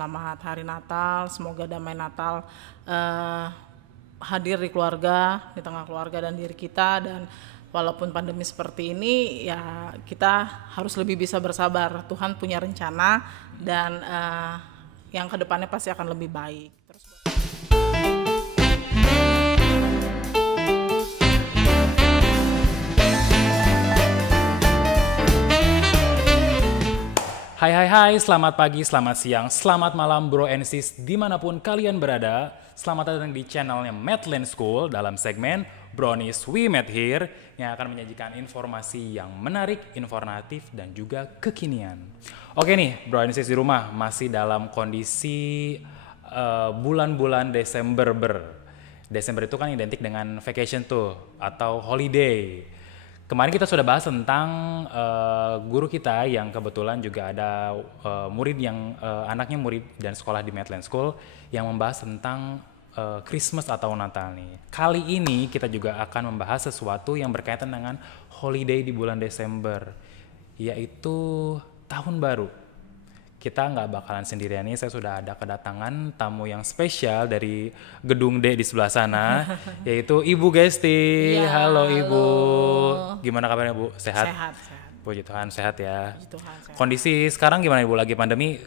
Selamat Hari Natal, semoga damai Natal hadir di keluarga, di tengah keluarga dan diri kita. Dan walaupun pandemi seperti ini, ya kita harus lebih bisa bersabar. Tuhan punya rencana dan yang kedepannya pasti akan lebih baik. Hai, selamat pagi, selamat siang, selamat malam bro and sis dimanapun kalian berada. Selamat datang di channelnya Medland School dalam segmen Brownies We Met Here yang akan menyajikan informasi yang menarik, informatif, dan juga kekinian. Oke nih, bro and sis di rumah masih dalam kondisi bulan-bulan Desember. Desember itu kan identik dengan vacation tuh atau holiday. Kemarin kita sudah bahas tentang guru kita yang kebetulan juga ada murid yang anaknya murid dan sekolah di Medland School yang membahas tentang Christmas atau Natal nih. Kali ini kita juga akan membahas sesuatu yang berkaitan dengan holiday di bulan Desember, yaitu Tahun Baru. Kita nggak bakalan sendirian nih, saya sudah ada kedatangan tamu yang spesial dari gedung D di sebelah sana, yaitu Ibu Gesti. Ya, halo Ibu, halo. Gimana kabarnya Bu? Sehat? Sehat. Puji Tuhan sehat ya. Puji Tuhan, sehat. Kondisi sekarang gimana Ibu? Lagi pandemi,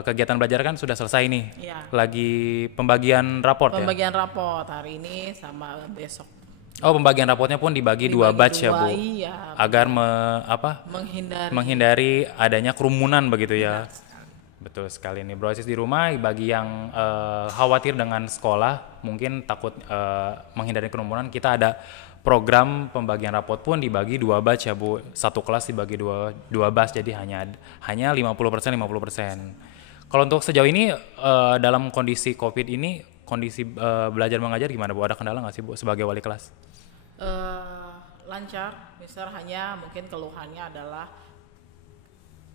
kegiatan belajar kan sudah selesai nih. Ya. Lagi pembagian raport ya? Pembagian raport hari ini sama besok. Oh, pembagian raportnya pun dibagi dua batch ya Bu? Iya. Agar menghindari adanya kerumunan begitu ya? Betul sekali nih bro, sis di rumah bagi yang khawatir dengan sekolah, mungkin takut menghindari kerumunan, kita ada program pembagian rapot pun dibagi dua batch ya Bu. Satu kelas dibagi dua batch, jadi hanya 50%. Kalau untuk sejauh ini dalam kondisi COVID ini, kondisi belajar mengajar gimana Bu? Ada kendala nggak sih Bu sebagai wali kelas? Lancar, misal hanya mungkin keluhannya adalah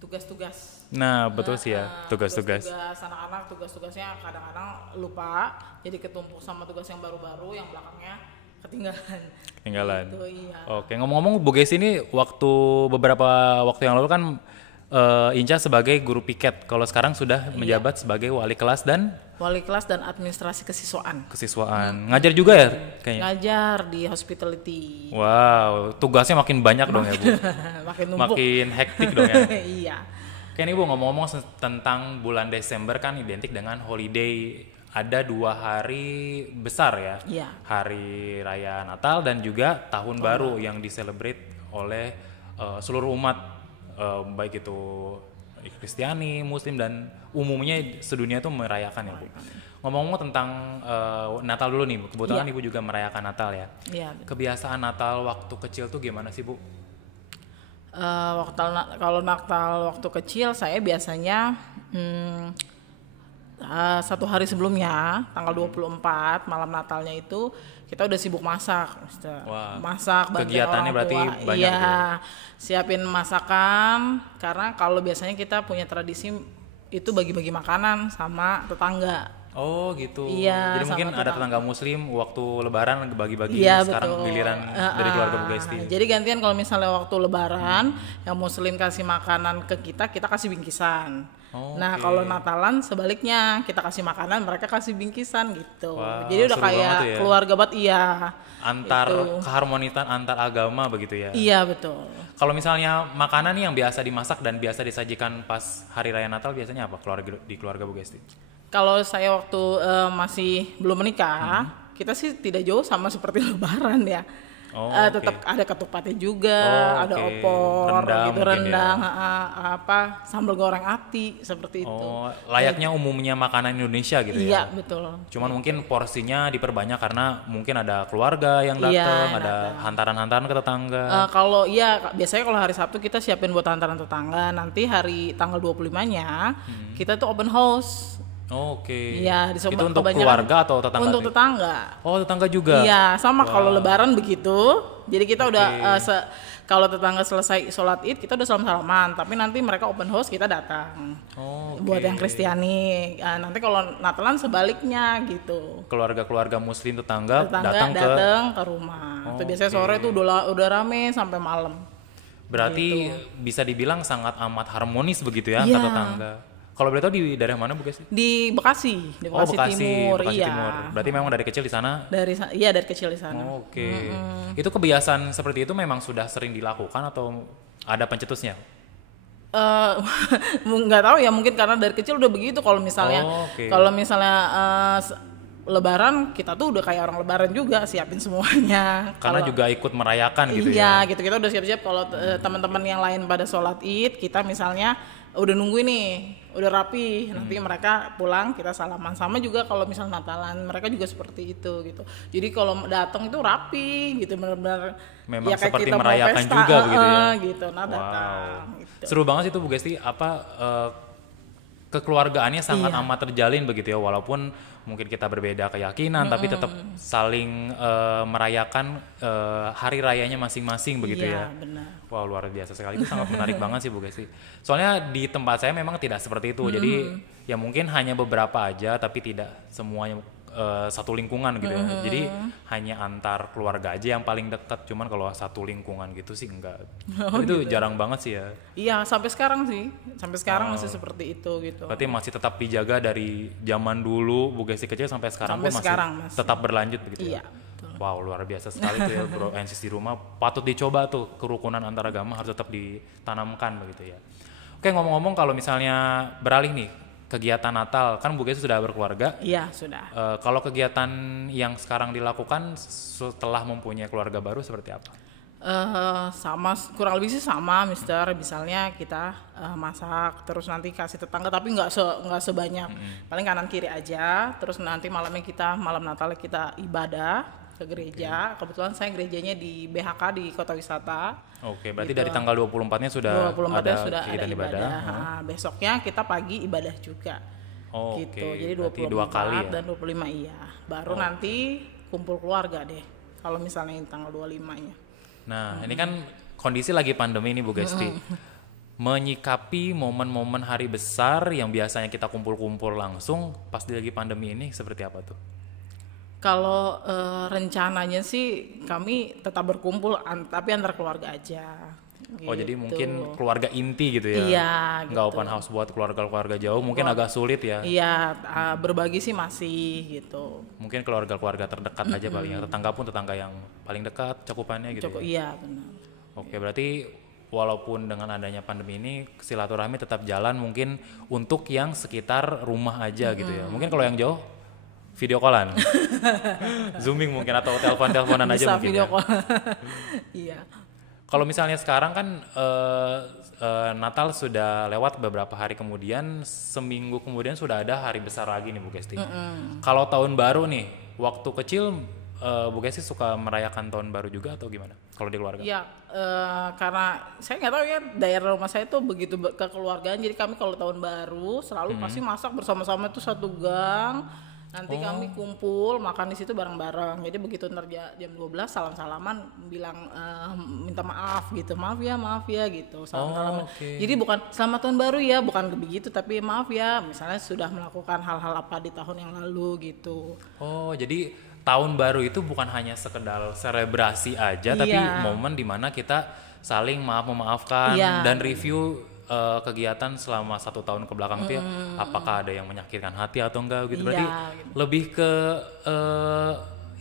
tugas-tugas. Nah betul sih ya, tugas-tugas. Tugas anak-anak, tugasnya kadang-kadang lupa, jadi ketumpuk sama tugas yang baru-baru, yang belakangnya ketinggalan. Gitu, iya. Oke, ngomong-ngomong Bu Gesi ini beberapa waktu yang lalu kan Inca sebagai guru piket, kalau sekarang sudah menjabat sebagai wali kelas dan administrasi kesiswaan. Ngajar juga ya kayaknya? Ngajar di hospitality. Wow, tugasnya makin banyak dong ya Bu. makin hektik dong ya. Iya. Oke nih Bu, ngomong-ngomong tentang bulan Desember kan identik dengan holiday. Ada 2 hari besar ya. Iya. Hari Raya Natal dan juga Tahun Baru yang diselebrate oleh seluruh umat, baik itu Kristiani, Muslim, dan umumnya sedunia itu merayakan ya Bu. Ngomong-ngomong tentang Natal dulu nih, kebetulan Ibu juga merayakan Natal ya. Iya. Kebiasaan Natal waktu kecil tuh gimana sih Bu? Kalau Natal waktu kecil saya biasanya satu hari sebelumnya, tanggal 24 malam Natalnya itu kita udah sibuk masak. Wah, masak, kegiatannya berarti banyak. Iya, gitu. siapin masakan, karena kalau biasanya kita punya tradisi itu bagi-bagi makanan sama tetangga. Oh gitu. Iya, jadi mungkin ada tetangga Muslim waktu Lebaran bagi-bagi. Iya, sekarang betul. Giliran dari keluarga Bu Gesti. Jadi gantian kalau misalnya waktu Lebaran yang Muslim kasih makanan ke kita kasih bingkisan. Nah kalau Natalan sebaliknya, kita kasih makanan, mereka kasih bingkisan gitu. Wah, jadi udah kayak ya. keluarga banget, iya. Keharmonisan antar agama begitu ya. Iya betul. Kalau misalnya makanan yang biasa dimasak dan biasa disajikan pas hari raya Natal biasanya apa di keluarga Bu Gesti? Kalau saya waktu masih belum menikah, kita sih tidak jauh sama seperti Lebaran ya. Tetap ada ketupatnya juga, ada opor, rendang, sambal goreng ati seperti itu. Layaknya umumnya makanan Indonesia gitu ya. Iya betul. Cuman mungkin porsinya diperbanyak karena mungkin ada keluarga yang datang, ada hantaran-hantaran ke tetangga. Biasanya kalau hari Sabtu kita siapin buat hantaran tetangga. Nanti hari tanggal 25-nya kita tuh open house. Oke. Iya, itu untuk keluarga atau tetangga? Untuk tetangga. Oh, tetangga juga. Iya, sama kalau Lebaran begitu. Jadi kita udah kalau tetangga selesai sholat Id kita udah salam-salaman, tapi nanti mereka open house kita datang. Buat yang Kristiani. Nanti kalau Natalan sebaliknya gitu. Keluarga-keluarga Muslim tetangga datang ke rumah. Itu biasanya sore tuh udah rame sampai malam. Berarti bisa dibilang sangat amat harmonis begitu ya antar tetangga. Kalau boleh tahu di daerah mana Bu Gesti? Di Bekasi, Bekasi Timur. Bekasi iya. Timur. Berarti memang dari kecil di sana? Dari kecil di sana. Oke. Itu kebiasaan seperti itu memang sudah sering dilakukan atau ada pencetusnya? Nggak tahu ya, mungkin karena dari kecil udah begitu. Kalau misalnya Lebaran kita tuh udah kayak orang Lebaran juga, siapin semuanya. Karena juga ikut merayakan gitu ya. Iya gitu, kita udah siap-siap. Kalau teman-teman yang lain pada sholat Id, kita misalnya udah nungguin nih, udah rapi, nanti mereka pulang kita salaman. Sama juga kalau misal Natalan, mereka juga seperti itu gitu. Jadi kalau datang itu rapi gitu, benar-benar memang ya kayak seperti kita merayakan pesta, juga begitu ya. Gitu, datang. Gitu. Seru banget sih itu Bu Gesti, kekeluargaannya sangat amat terjalin begitu ya, walaupun mungkin kita berbeda keyakinan tapi tetap saling merayakan hari rayanya masing-masing begitu ya. Benar. Wow, luar biasa sekali, itu sangat menarik banget sih Bu Gesti. Soalnya di tempat saya memang tidak seperti itu. Jadi ya mungkin hanya beberapa aja tapi tidak semuanya satu lingkungan gitu ya. Jadi hanya antar keluarga aja yang paling dekat. Cuman kalau satu lingkungan gitu sih enggak. Itu gitu. Jarang banget sih ya. Iya, sampai sekarang sih. Sampai sekarang masih seperti itu gitu. Berarti masih tetap dijaga dari zaman dulu Bu Gesti kecil sampai sekarang pun masih tetap berlanjut begitu ya. Wow, luar biasa sekali tuh ya Bro and Sis di rumah. Patut dicoba tuh, kerukunan antar agama harus tetap ditanamkan begitu ya. Oke, ngomong-ngomong kalau misalnya beralih nih kegiatan Natal, kan Bu Gesti sudah berkeluarga. Iya, sudah. Kalau kegiatan yang sekarang dilakukan setelah mempunyai keluarga baru seperti apa? Sama, kurang lebih sih sama, Mister. Misalnya kita masak, terus nanti kasih tetangga, tapi nggak sebanyak. Paling kanan kiri aja. Terus nanti malam Natal kita ibadah ke gereja. Kebetulan saya gerejanya di BHK di Kota Wisata. Oke, berarti dari tanggal 24-nya sudah ada kegiatan ibadah. Besoknya kita pagi ibadah juga. Gitu. Jadi 24 kali ya? Dan 25 iya. Baru nanti kumpul keluarga deh. Kalau misalnya tanggal 25-nya. Nah, ini kan kondisi lagi pandemi ini Bu Gesti. Menyikapi momen-momen hari besar yang biasanya kita kumpul-kumpul langsung, pas lagi pandemi ini seperti apa tuh? Kalau rencananya sih kami tetap berkumpul tapi antar keluarga aja. Gitu. Oh, jadi mungkin keluarga inti gitu ya? Iya. Nggak open house buat keluarga-keluarga jauh, mungkin agak sulit ya? Iya, berbagi sih masih gitu. Mungkin keluarga-keluarga terdekat aja paling, tetangga pun tetangga yang paling dekat cakupannya gitu ya? Iya, benar. Oke, berarti walaupun dengan adanya pandemi ini silaturahmi tetap jalan mungkin untuk yang sekitar rumah aja gitu ya. Mungkin kalau yang jauh video callan, zooming mungkin atau teleponan aja bisa mungkin video ya. call. Iya. Kalau misalnya sekarang kan Natal sudah lewat beberapa hari kemudian, seminggu kemudian sudah ada hari besar lagi nih Bu Gesti. Kalau tahun baru nih, waktu kecil Bu Gesti suka merayakan tahun baru juga atau gimana? Kalau di keluarga? Iya, karena saya nggak tahu ya, daerah rumah saya tuh begitu kekeluargaan. Jadi kami kalau tahun baru selalu pasti masak bersama-sama itu satu gang. Nanti kami kumpul makan di situ bareng-bareng. Jadi begitu ntar jam 12 salam-salaman bilang minta maaf gitu. Maaf ya gitu. Salam-salaman. Jadi bukan selamat tahun baru ya, bukan begitu, tapi maaf ya misalnya sudah melakukan hal-hal apa di tahun yang lalu gitu. Oh, jadi tahun baru itu bukan hanya sekedar selebrasi aja, tapi momen dimana kita saling memaafkan dan review kegiatan selama 1 tahun ke belakang itu ya, apakah ada yang menyakitkan hati atau enggak gitu. Berarti lebih ke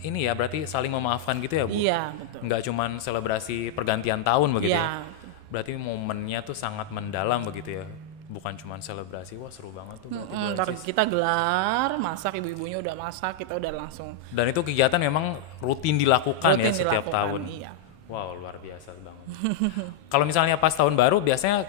ini ya, berarti saling memaafkan gitu ya Bu? Iya, betul. Enggak cuman selebrasi pergantian tahun begitu ya? Berarti momennya tuh sangat mendalam begitu ya? Bukan cuma selebrasi. Wah, seru banget tuh. Ntar kita gelar, masak, ibu-ibunya udah masak, kita udah langsung. Dan itu kegiatan memang rutin dilakukan ya setiap tahun. Iya. Wow, luar biasa banget. Kalau misalnya pas tahun baru biasanya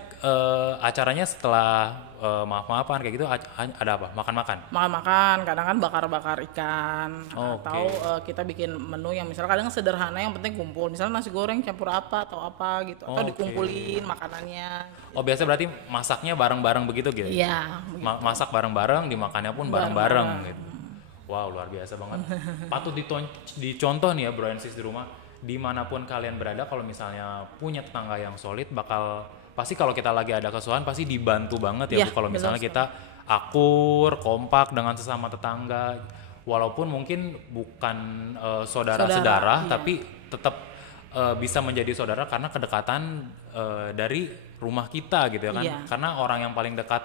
acaranya setelah maaf-maafan kayak gitu ada apa? Makan-makan? Makan-makan, kadang kan bakar-bakar ikan. Atau kita bikin menu yang misalnya kadang sederhana yang penting kumpul. Misalnya nasi goreng campur apa atau apa gitu. Atau dikumpulin makanannya. Oh, biasa berarti masaknya bareng-bareng begitu gitu? Iya. Masak bareng-bareng, dimakannya pun bareng-bareng gitu. Wow, luar biasa banget. Patut dicontoh nih ya Bro and Sis di rumah. Dimanapun kalian berada, kalau misalnya punya tetangga yang solid, pasti kalau kita lagi ada kesusahan pasti dibantu banget ya Bu. Kalau misalnya kita akur, kompak dengan sesama tetangga, walaupun mungkin bukan saudara-saudara, tapi tetap bisa menjadi saudara karena kedekatan dari rumah kita gitu ya kan. Karena orang yang paling dekat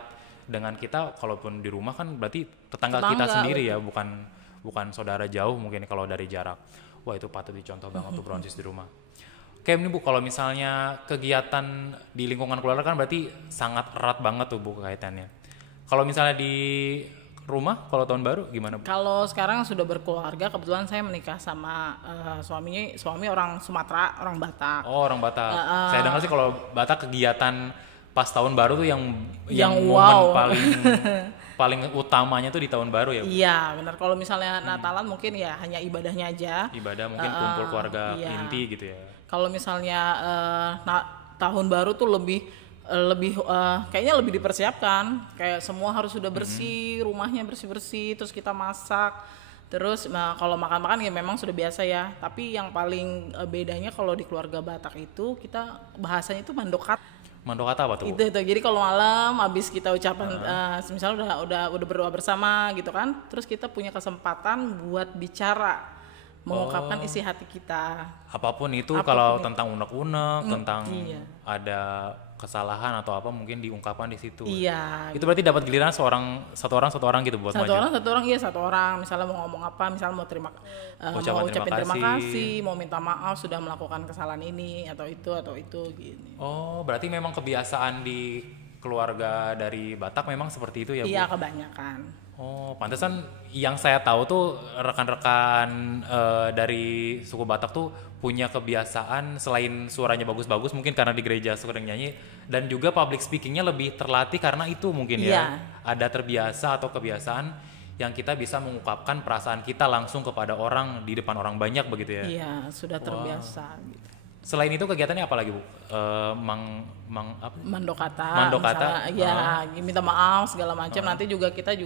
dengan kita kalaupun di rumah kan berarti tetangga kita sendiri ya, bukan saudara jauh mungkin kalau dari jarak. Wah itu patut dicontoh banget tuh Brownsis di rumah. Oke ini Bu, kalau misalnya kegiatan di lingkungan keluarga kan berarti sangat erat banget tuh Bu kaitannya. Kalau misalnya di rumah, kalau tahun baru gimana Bu? Kalau sekarang sudah berkeluarga, kebetulan saya menikah sama suami orang Sumatera, orang Batak. Oh orang Batak. Saya dengar sih kalau Batak kegiatan pas tahun baru tuh yang wow. momen paling utamanya tuh di tahun baru ya Bu? Iya benar. Kalau misalnya Natalan mungkin ya hanya ibadahnya aja. Ibadah mungkin kumpul keluarga inti gitu ya. Kalau misalnya tahun baru tuh lebih kayaknya lebih dipersiapkan, kayak semua harus sudah bersih, rumahnya bersih-bersih, terus kita masak, terus kalau makan-makan ya memang sudah biasa ya, tapi yang paling bedanya kalau di keluarga Batak itu kita bahasanya itu mandokat. Mandokata apa tuh? Itu jadi kalau malam habis kita ucapan misalnya udah berdoa bersama gitu kan, terus kita punya kesempatan buat bicara, mengungkapkan isi hati kita. Apapun itu kalau tentang unek-unek, tentang ada kesalahan atau apa mungkin diungkapkan di situ. Iya. Itu berarti dapat giliran satu orang gitu buat maju. Satu orang misalnya mau ngomong apa, misalnya mau ucapin terima kasih, mau minta maaf sudah melakukan kesalahan ini atau itu gini. Oh, berarti memang kebiasaan di keluarga dari Batak memang seperti itu ya, Bu? Iya, kebanyakan. Oh, pantesan yang saya tahu tuh rekan-rekan dari suku Batak tuh punya kebiasaan selain suaranya bagus-bagus mungkin karena di gereja sering nyanyi, dan juga public speakingnya lebih terlatih karena itu mungkin ya. Ada terbiasa atau kebiasaan yang kita bisa mengungkapkan perasaan kita langsung kepada orang di depan orang banyak begitu ya. Iya, sudah terbiasa gitu. Selain itu kegiatannya apa lagi Bu? Mandokata. Ya, minta maaf segala macam. Nanti juga kita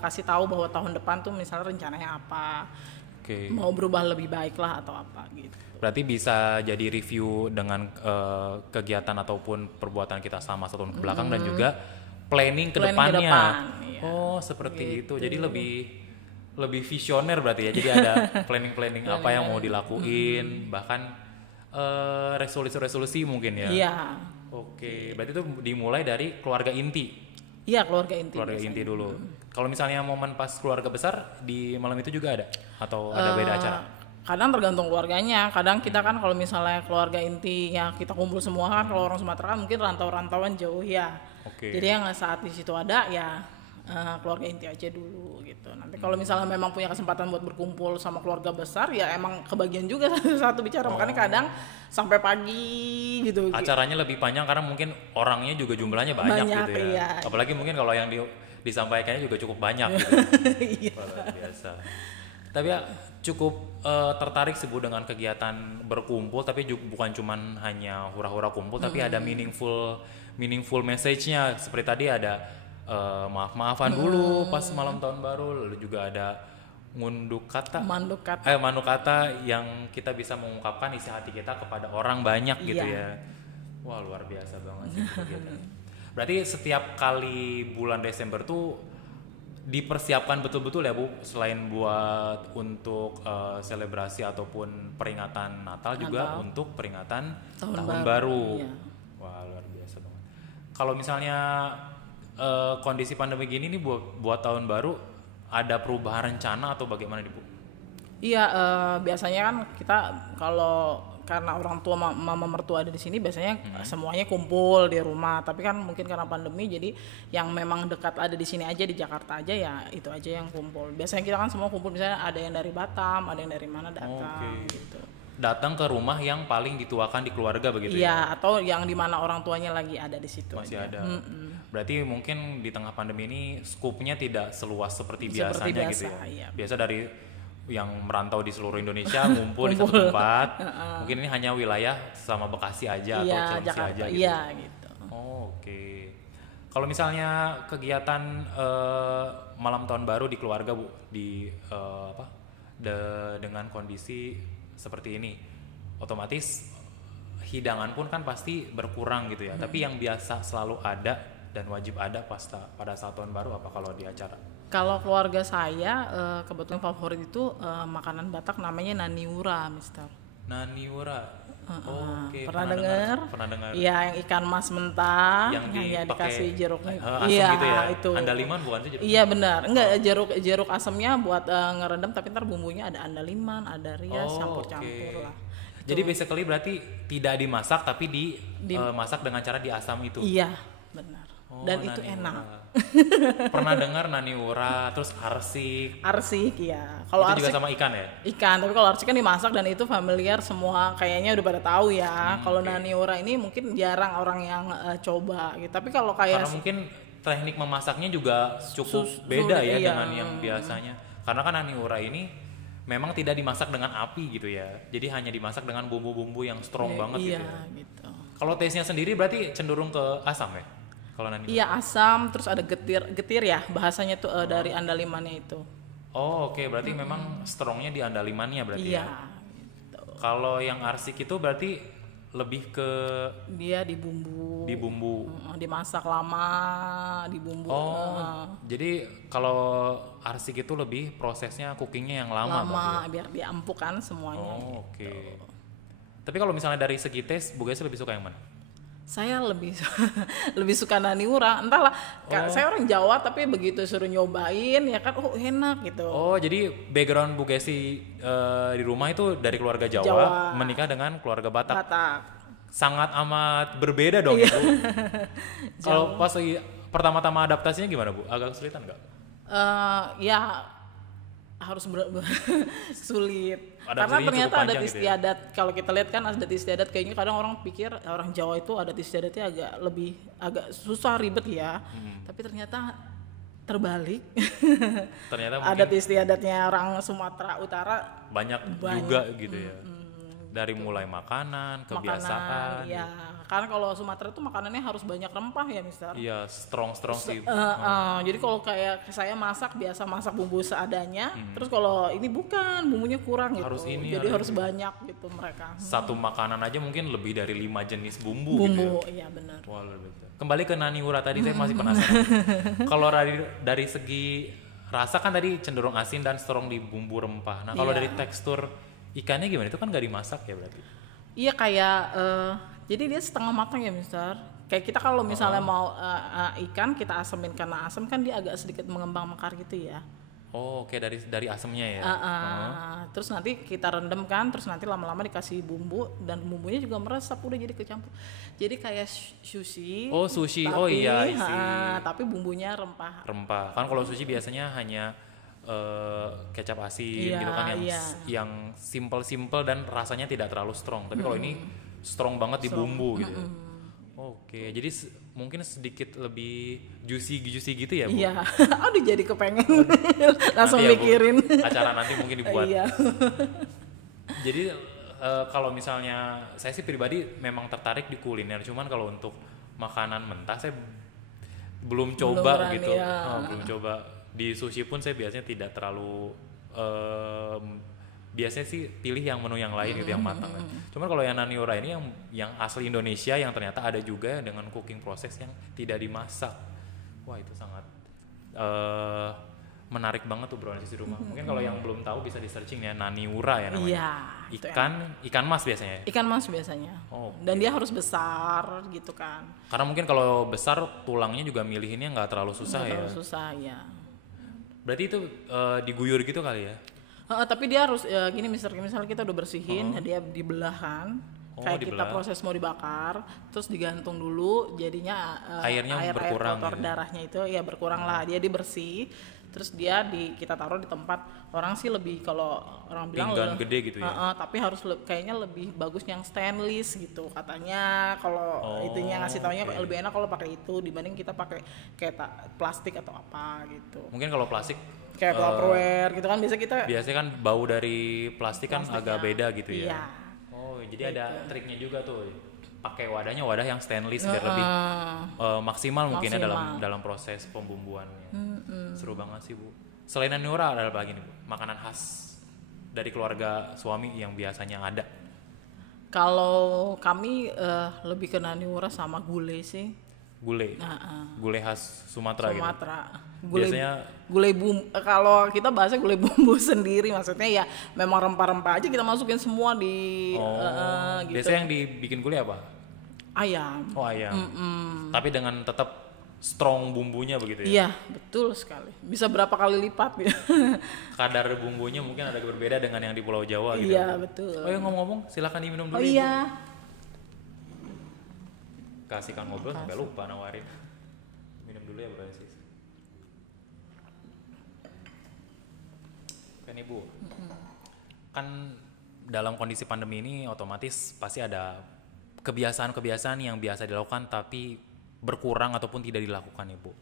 kasih tahu bahwa tahun depan tuh misalnya rencananya apa. Mau berubah lebih baik lah atau apa gitu. Berarti bisa jadi review dengan kegiatan ataupun perbuatan kita selama 1 tahun ke belakang dan juga planning ke depannya. Iya. Oh, seperti itu. Jadi lebih visioner berarti ya. Jadi ada planning apa yang mau dilakuin, bahkan resolusi mungkin ya. Iya. Oke, berarti itu dimulai dari keluarga inti. Iya, keluarga inti. Keluarga inti dulu. Kalau misalnya momen pas keluarga besar di malam itu juga ada atau ada beda acara? Kadang tergantung keluarganya. Kadang kita kan kalau misalnya keluarga inti ya kita kumpul semua kan, kalau orang Sumatera kan mungkin rantauan jauh ya. Jadi yang saat di situ ada ya keluarga inti aja dulu gitu. Nanti kalau misalnya memang punya kesempatan buat berkumpul sama keluarga besar ya emang kebagian juga satu bicara. Makanya kadang sampai pagi gitu. Acaranya lebih panjang karena mungkin orangnya juga jumlahnya banyak gitu ya. Iya. Apalagi mungkin kalau yang disampaikannya juga cukup banyak gitu. Iya. Luar biasa. Tapi ya cukup tertarik sih Bu dengan kegiatan berkumpul, tapi bukan cuman hanya hura-hura kumpul, tapi ada meaningful message-nya. Seperti tadi ada maaf-maafan dulu pas malam tahun baru, lalu juga ada manduk kata yang kita bisa mengungkapkan isi hati kita kepada orang banyak gitu ya. Wah luar biasa banget sih gitu. Berarti setiap kali bulan Desember tuh dipersiapkan betul-betul ya Bu, selain buat untuk selebrasi ataupun peringatan Natal juga untuk peringatan tahun baru. Iya. Wah luar biasa banget. Kalau misalnya kondisi pandemi gini nih buat tahun baru ada perubahan rencana atau bagaimana nih Bu? Iya, biasanya kan kita kalau karena orang tua mama mertua ada di sini biasanya semuanya kumpul di rumah. Tapi kan mungkin karena pandemi jadi yang memang dekat ada di sini aja di Jakarta aja ya itu aja yang kumpul. Biasanya kita kan semua kumpul, misalnya ada yang dari Batam, ada yang dari mana datang gitu. Datang ke rumah yang paling dituakan di keluarga begitu ya? Iya, atau yang di mana orang tuanya lagi ada di situ. Masih ada. Berarti mungkin di tengah pandemi ini skupnya tidak seluas seperti biasanya gitu ya. Iya. Biasa dari yang merantau di seluruh Indonesia ngumpul di satu tempat. Mungkin ini hanya wilayah sama Bekasi aja atau Cilengsi Jakarta aja gitu. Iya, gitu. Oke. Kalau misalnya kegiatan malam tahun baru di keluarga Bu, dengan kondisi seperti ini, otomatis hidangan pun kan pasti berkurang gitu ya. Tapi yang biasa selalu ada dan wajib ada pada saat tahun baru apa kalau di acara? Kalau keluarga saya kebetulan favorit itu makanan Batak namanya naniura, Mister. Naniura. Pernah dengar? Pernah dengar. Iya, yang ikan mas mentah yang hanya dikasih jeruk. Asam Iya, gitu ya. itu. Andaliman bukan sih jeruk? Iya benar. Enggak, jeruk asamnya buat ngerendam, tapi ntar bumbunya ada andaliman, ada rias, campur-campur lah. Jadi basically berarti tidak dimasak tapi dimasak dengan cara diasam itu. Iya, benar. Dan itu enak. Pernah dengar naniura, terus arsik. Arsik ya. Kalau itu arsik juga sama ikan ya? Ikan, tapi kalau arsik kan dimasak dan itu familiar semua kayaknya udah pada tahu ya. Kalau naniura ini mungkin jarang orang yang coba gitu. Tapi kalau kayak karena mungkin teknik memasaknya juga cukup beda ya dengan yang biasanya. Karena kan naniura ini memang tidak dimasak dengan api gitu ya. Jadi hanya dimasak dengan bumbu-bumbu yang strong banget gitu. Iya, gitu. Kalau taste-nya sendiri berarti cenderung ke asam ya? Kalau naniura. Iya, asam, terus ada getir ya bahasanya tuh dari andalimannya itu. Oh, oke. Berarti memang strongnya di andalimannya berarti ya. Gitu. Kalau yang arsik itu berarti lebih ke dia di bumbu. Dimasak lama, di bumbu. Jadi kalau arsik itu lebih prosesnya cookingnya yang lama ya? Biar dia empuk kan semuanya. Oke. Gitu. Tapi kalau misalnya dari segi taste, Bu Gesi lebih suka yang mana? Saya lebih suka naniura. Entahlah, saya orang Jawa tapi begitu suruh nyobain ya kan, enak gitu. Oh, jadi background Bu Gesi di rumah itu dari keluarga Jawa menikah dengan keluarga Batak. Sangat amat berbeda dong itu. Kalau pas pertama-tama adaptasinya gimana Bu? Agak kesulitan nggak? Ya harus sulit. Karena ternyata adat istiadat gitu ya? Kalau kita lihat kan adat istiadat kayaknya kadang orang pikir orang Jawa itu adat istiadatnya agak susah ribet ya. Tapi ternyata terbalik. Ternyata adat istiadatnya orang Sumatera Utara banyak juga gitu ya. Dari mulai makanan, kebiasaan. Iya, karena kalau Sumatera tuh makanannya harus banyak rempah ya, Mister. Iya, strong sih. Jadi kalau kayak saya biasa masak bumbu seadanya, terus kalau ini bukan, bumbunya kurang gitu. Jadi harus banyak gitu mereka. Satu makanan aja mungkin lebih dari 5 jenis bumbu gitu. Ya? Iya benar. Wah, kembali ke naniura tadi saya masih penasaran. Kalau dari segi rasa kan tadi cenderung asin dan strong di bumbu rempah. Nah, kalau dari tekstur ikannya gimana? Itu kan gak dimasak ya berarti? Iya kayak, jadi dia setengah matang ya Mister. Kayak kita kalau misalnya mau ikan kita asemin karena asam kan dia agak sedikit mengembang mekar gitu ya. Oh, oke, dari asamnya ya. Terus nanti kita rendam kan, terus nanti lama-lama dikasih bumbu dan bumbunya juga meresap udah jadi kecampur. Jadi kayak sushi. Oh, sushi. Tapi bumbunya rempah. Rempah. Kan kalau sushi biasanya hanya kecap asin gitu kan yang simple dan rasanya tidak terlalu strong. Tapi kalau ini strong banget di bumbu gitu. Oke, jadi mungkin sedikit lebih juicy gitu ya Bu? Iya, aduh jadi kepengen langsung mikirin. Acara nanti mungkin dibuat. Iya. Jadi kalau misalnya saya sih pribadi memang tertarik di kuliner, cuman kalau untuk makanan mentah saya belum coba gitu. Belum coba. Di sushi pun saya biasanya tidak terlalu biasanya sih pilih yang menu yang lain gitu yang matang. Cuman kalau yang naniura ini yang asli Indonesia yang ternyata ada juga dengan cooking proses yang tidak dimasak. Wah, itu sangat menarik banget tuh brownies di rumah. Mungkin kalau yang belum tahu bisa di searching ya, naniura ya namanya. Iya. Ikan mas biasanya. Ikan mas biasanya. Dan dia harus besar gitu kan. Karena mungkin kalau besar tulangnya juga milihinnya nggak terlalu susah ya. Terlalu susah ya. Berarti itu diguyur gitu kali ya? Tapi dia harus gini misalnya kita udah bersihin, dia dibelah kan. Kayak kita proses mau dibakar, terus digantung dulu, jadinya air kotor gitu. Darahnya itu ya berkurang lah, dia dibersih. Terus dia kita taruh di tempat orang sih lebih kalau orang bilang pinggan gede gitu ya. Tapi harus kayaknya lebih bagus yang stainless gitu katanya. Kalau itunya ngasih taunya lebih enak kalau pakai itu dibanding kita pakai kayak plastik atau apa gitu. Mungkin kalau plastik kayak Tupperware gitu kan biasanya kan bau dari plastik kan agak beda gitu ya. Iya. Jadi ada triknya juga tuh. Pakai wadah yang stainless biar lebih maksimal mungkin ya dalam proses pembumbuannya. Seru banget sih Bu. Selain naniura ada apa lagi nih Bu? Makanan khas dari keluarga suami yang biasanya ada? Kalau kami lebih ke naniura sama gulai sih. Gulai. Gulai khas Sumatera gitu. Biasanya gulai bumbu, kalau kita bahasnya gulai bumbu sendiri, maksudnya ya memang rempah-rempah aja kita masukin semua di gitu. Biasanya yang dibikin gulai apa? Ayam. Oh, ayam. Tapi dengan tetap strong bumbunya begitu ya? Iya, betul sekali. Bisa berapa kali lipat ya. Kadar bumbunya mungkin ada berbeda dengan yang di Pulau Jawa gitu. Iya, betul. Oh ya, ngomong-ngomong, silakan diminum dulu. Oh iya. Kasihkan ngobrol sampai lupa nawarin. Minum dulu ya Bro Sis. Kan Ibu, kan dalam kondisi pandemi ini otomatis pasti ada kebiasaan-kebiasaan yang biasa dilakukan tapi berkurang ataupun tidak dilakukan Ibu.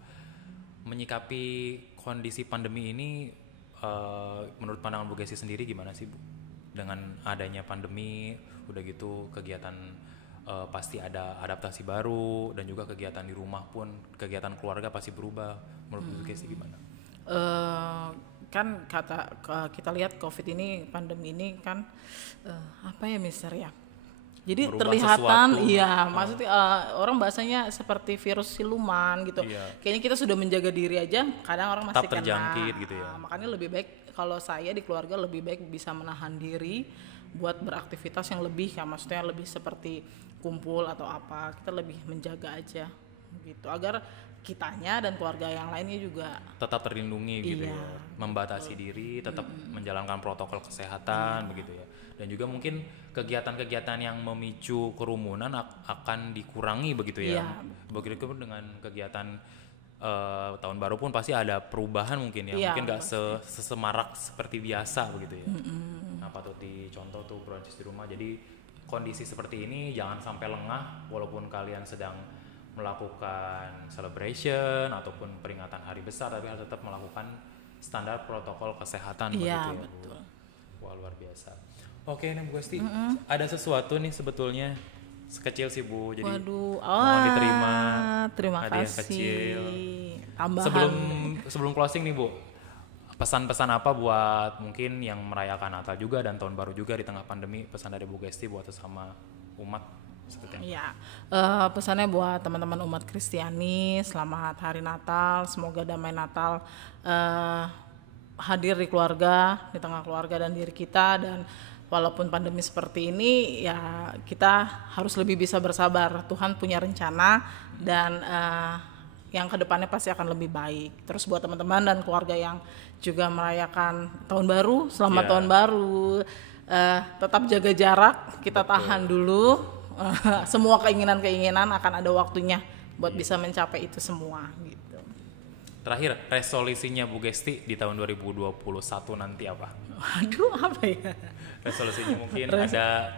Menyikapi kondisi pandemi ini, menurut pandangan Bu Gesti sendiri gimana sih Bu? Dengan adanya pandemi, udah gitu kegiatan pasti ada adaptasi baru, dan juga kegiatan di rumah pun, kegiatan keluarga pasti berubah. Menurut Bu Gesti gimana? Kan kita lihat COVID ini, pandemi ini kan apa ya Mister ya? Jadi merubah terlihatan, sesuatu. iya, maksudnya orang bahasanya seperti virus siluman gitu. Iya. Kayaknya kita sudah menjaga diri aja, kadang orang masih tetap terjangkit gitu ya. Makanya lebih baik kalau saya di keluarga lebih baik bisa menahan diri buat beraktivitas yang lebih, ya maksudnya lebih seperti kumpul atau apa, kita lebih menjaga aja gitu agar kitanya dan keluarga yang lainnya juga tetap terlindungi gitu ya, membatasi diri, tetap menjalankan protokol kesehatan begitu ya, dan juga mungkin kegiatan-kegiatan yang memicu kerumunan akan dikurangi begitu ya. Begitu dengan kegiatan tahun baru pun pasti ada perubahan mungkin ya, mungkin nggak sesemarak seperti biasa begitu ya. Nah patut dicontoh tuh Bro Sis di rumah. Jadi kondisi seperti ini jangan sampai lengah walaupun kalian sedang melakukan celebration ataupun peringatan hari besar, tapi harus tetap melakukan standar protokol kesehatan begitu ya. Betul. Wah luar biasa. Oke nih Bu Gesti, ada sesuatu nih sebetulnya sekecil sih Bu, jadi mohon diterima. Terima hadiah kasih. Kecil. Tambahan. Sebelum closing nih Bu, pesan-pesan apa buat mungkin yang merayakan Natal juga dan Tahun Baru juga di tengah pandemi, pesan dari Bu Gesti buat sesama umat? Iya, pesannya buat teman-teman umat Kristiani, selamat hari Natal, semoga damai Natal hadir di keluarga, di tengah keluarga dan diri kita, dan walaupun pandemi seperti ini ya kita harus lebih bisa bersabar. Tuhan punya rencana dan yang kedepannya pasti akan lebih baik. Terus buat teman-teman dan keluarga yang juga merayakan Tahun Baru, selamat Tahun Baru, tetap jaga jarak, kita tahan dulu. Semua keinginan-keinginan akan ada waktunya buat bisa mencapai itu semua gitu. Terakhir, resolusinya Bu Gesti di tahun 2021 nanti apa? Waduh, apa ya? Resolusinya mungkin ada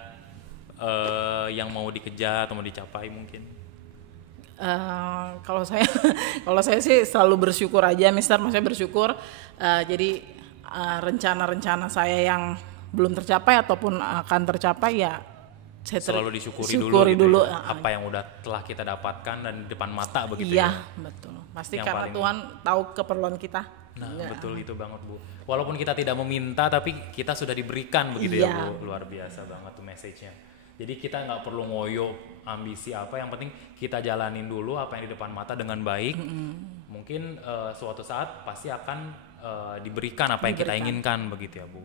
yang mau dikejar atau mau dicapai mungkin? Kalau saya sih selalu bersyukur aja, Mister. Maksudnya bersyukur. Jadi rencana-rencana saya yang belum tercapai ataupun akan tercapai ya saya selalu disyukuri dulu gitu ya. Apa yang udah telah kita dapatkan dan di depan mata begitu ya. Iya, betul. Pasti yang karena Tuhan tahu keperluan kita. Nah, betul itu banget Bu. Walaupun kita tidak meminta tapi kita sudah diberikan begitu ya Bu. Luar biasa banget tuh message-nya. Jadi kita nggak perlu ngoyo ambisi apa, yang penting kita jalanin dulu apa yang di depan mata dengan baik. Mungkin suatu saat pasti akan diberikan apa yang kita inginkan begitu ya Bu.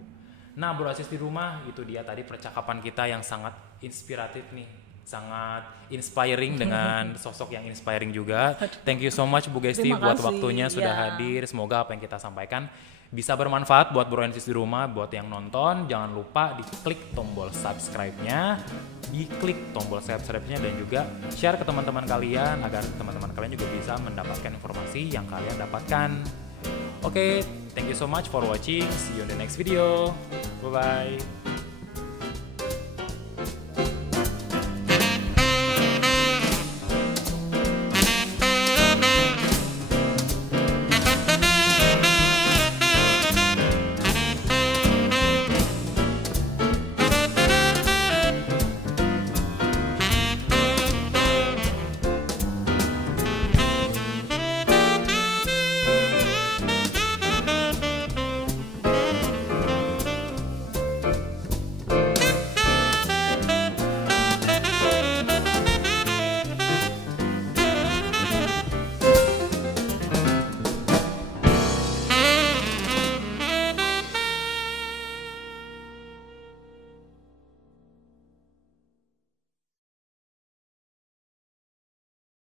Nah Bro Sis di rumah, itu dia tadi percakapan kita yang sangat inspiratif nih, sangat inspiring dengan sosok yang inspiring juga. Thank you so much Bu Gesti buat waktunya sudah hadir. Semoga apa yang kita sampaikan bisa bermanfaat buat Bro Sis di rumah. Buat yang nonton, jangan lupa diklik tombol subscribe-nya, dan juga share ke teman-teman kalian agar teman-teman kalian juga bisa mendapatkan informasi yang kalian dapatkan. Oke, thank you so much for watching. See you in the next video. Bye-bye.